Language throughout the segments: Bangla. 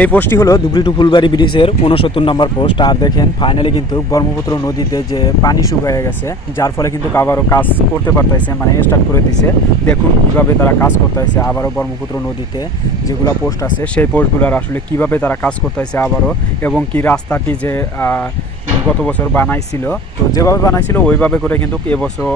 এই পোস্টটি হলো ধুবড়ী টু ফুলবাড়ি ব্রিজের 69 নম্বর পোস্ট। আর দেখেন ফাইনালি কিন্তু ব্রহ্মপুত্র নদীতে যে পানি শুকিয়ে গেছে, যার ফলে কিন্তু আবারও কাজ করতে পারতেছে, মানে স্টার্ট করে দিছে। দেখুন কিভাবে তারা কাজ করতেছে আবারও ব্রহ্মপুত্র নদীতে যেগুলো পোস্ট আছে সেই পোস্টগুলোর আসলে কিভাবে তারা কাজ করতেছে আবারও, এবং কি রাস্তাটি যে গত বছর বানাইছিল, তো যেভাবে বানাইছিল ওইভাবে করে কিন্তু এবছর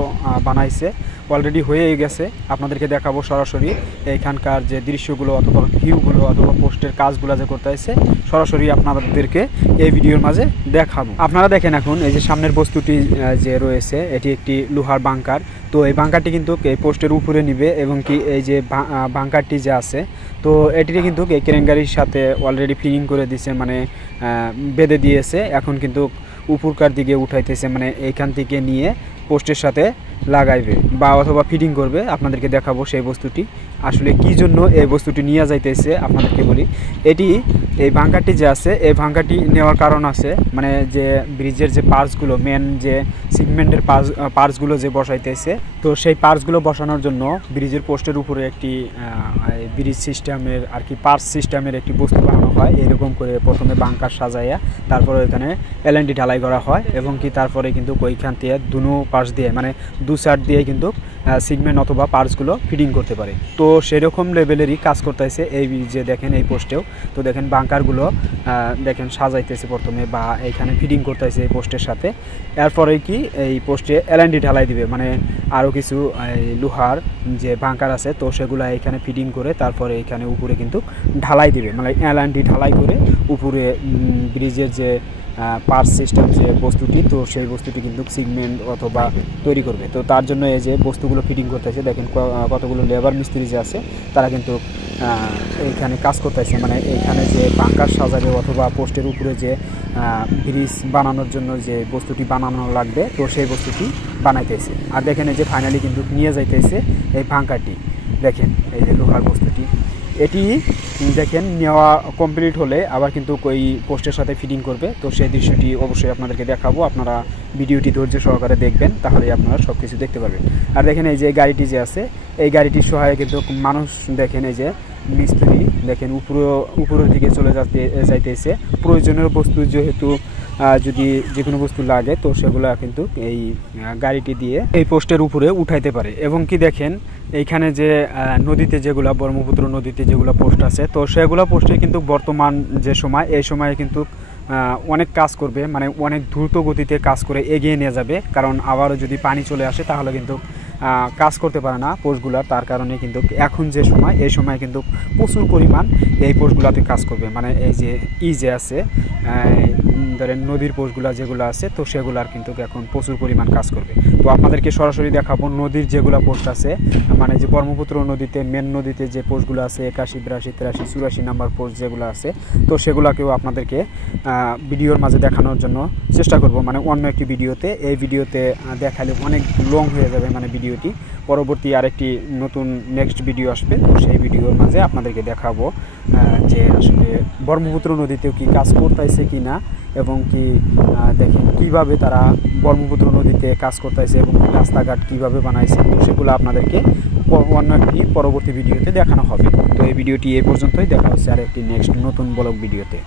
বানাইছে, অলরেডি হয়ে গেছে। আপনাদেরকে দেখাবো সরাসরি এইখানকার যে দৃশ্যগুলো অথবা ভিউগুলো অথবা পোস্টের কাজগুলো যে করতেছে, সরাসরি আপনাদেরকে এই ভিডিওর মাঝে দেখাবো। আপনারা দেখেন এখন এই যে সামনের বস্তুটি যে রয়েছে এটি একটি লোহার বাংকার। তো এই বাংকারটি কিন্তু এই পোস্টের উপরে নিবে, এবং কি এই যে বাংকারটি যে আছে তো এটিকে কিন্তু এই ক্রেন গাড়ির সাথে অলরেডি ফিটিং করে দিছে, মানে বেঁধে দিয়েছে। এখন কিন্তু উপরকার দিকে উঠাইতেছে, মানে এইখান থেকে নিয়ে পোস্টের সাথে লাগাইবে বা অথবা ফিটিং করবে। আপনাদেরকে দেখাবো সেই বস্তুটি আসলে কি জন্য এই বস্তুটি নিয়ে যাইতেছে। আপনাদেরকে বলি, এই ভাঙ্গারটি যে আছে এই ভাঙ্গারটি নেওয়ার কারণ আছে, মানে যে ব্রিজের যে পার্টসগুলো মেন যে সিগমেন্টের পার্টসগুলো যে বসাইতেছে, তো সেই পার্টসগুলো বসানোর জন্য ব্রিজের পোস্টের উপরে একটি ব্রিজ সিস্টেমের আর কি পার্টস সিস্টেমের একটি বস্তু বানানো হয়। এরকম করে প্রথমে বাংকার সাজাইয়া তারপরে ওইখানে এলএনডি ঢালাই করা হয়, এবং কি তারপরে কিন্তু ওইখান থেকে দুনো পার্টস দিয়ে মানে দু সাইড দিয়ে কিন্তু সিগমেন্ট অথবা পার্টসগুলো ফিটিং করতে পারে। তো সেরকম লেভেলেরই কাজ করতেছে এই যে দেখেন এই পোস্টেও। তো দেখেন বাংকারগুলো দেখেন সাজাইতেছে প্রথমে বা এইখানে ফিটিং করতেছে এই পোস্টের সাথে। এরপরে কি এই পোস্টে এলএনডি ঢালাই দিবে, মানে আরও কিছু লোহার যে বাংকার আছে তো সেগুলো এখানে ফিটিং করে তারপরে এখানে উপরে কিন্তু ঢালাই দিবে, মানে এলএনডি ঢালাই করে উপরে ব্রিজের যে পার্টস সিস্টেম যে বস্তুটি, তো সেই বস্তুটি কিন্তু সিগমেন্ট অথবা তৈরি করবে। তো তার জন্য এই যে বস্তুগুলো ফিটিং করতেছে, দেখেন কতগুলো লেবার মিস্ত্রি যে আছে তারা কিন্তু এইখানে কাজ করতেছে, মানে এইখানে যে বাংকার সাজাবে অথবা পোস্টের উপরে যে ব্রিজ বানানোর জন্য যে বস্তুটি বানানো লাগবে তো সেই বস্তুটি বানাইতেছে। আর দেখেন এই যে ফাইনালি কিন্তু নিয়ে যাইতেছে এই বাংকারটি, দেখেন এই যে লোহার বস্তুটি এটি দেখেন নেওয়া কমপ্লিট হলে আবার কিন্তু ওই পোস্টের সাথে ফিটিং করবে। তো সেই দৃশ্যটি অবশ্যই আপনাদেরকে দেখাবো, আপনারা ভিডিওটি ধৈর্য সহকারে দেখবেন, তাহলে আপনারা সব কিছু দেখতে পারবেন। আর দেখেন এই যে গাড়িটি যে আছে এই গাড়িটির সহায়ক কিন্তু মানুষ দেখেন এই যে মিস্ত্রি দেখেন উপরের দিকে চলে যাইতেছে। প্রয়োজনীয় বস্তু যেহেতু যদি যে কোনো বস্তু লাগে তো সেগুলো কিন্তু এই গাড়িটি দিয়ে এই পোস্টের উপরে উঠাইতে পারে। এবং কি দেখেন এইখানে যে নদীতে যেগুলো ব্রহ্মপুত্র নদীতে যেগুলো পোস্ট আছে তো সেগুলো পোস্টে কিন্তু বর্তমান যে সময় এই সময়ে কিন্তু অনেক কাজ করবে, মানে অনেক দ্রুত গতিতে কাজ করে এগিয়ে নিয়ে যাবে। কারণ আবারও যদি পানি চলে আসে তাহলে কিন্তু কাজ করতে পারে না পোস্টগুলো, তার কারণে কিন্তু এখন যে সময় এই সময় কিন্তু প্রচুর পরিমাণ এই পোস্টগুলোতে কাজ করবে। মানে এই যে আছে ধরেন নদীর পোস্টগুলো যেগুলো আছে তো সেগুলার কিন্তু এখন প্রচুর পরিমাণ কাজ করবে। তো আপনাদেরকে সরাসরি দেখাবো নদীর যেগুলো পোস্ট আছে, মানে যে ব্রহ্মপুত্র নদীতে মেন নদীতে যে পোস্টগুলো আছে 81, 82, 83, 84 নাম্বার পোস্ট যেগুলো আছে তো সেগুলোকেও আপনাদেরকে ভিডিওর মাঝে দেখানোর জন্য চেষ্টা করব, মানে অন্য একটি ভিডিওতে। এই ভিডিওতে দেখালে অনেক লং হয়ে যাবে মানে ভিডিওটি, পরবর্তী আরেকটি নতুন নেক্সট ভিডিও আসবে তো সেই ভিডিওর মাঝে আপনাদেরকে দেখাবো যে আসলে ব্রহ্মপুত্র নদীতেও কি কাজ করতেছে কি না, এবং কি দেখেন কিভাবে তারা ব্রহ্মপুত্র নদীতে কাজ করতেছে এবং রাস্তাঘাট কিভাবে বানাইছে, তো সেগুলো আপনাদেরকে অন্য একটি পরবর্তী ভিডিওতে দেখানো হবে। তো এই ভিডিওটি এই পর্যন্তই, দেখা হচ্ছে আর একটি নেক্সট নতুন ব্লগ ভিডিওতে।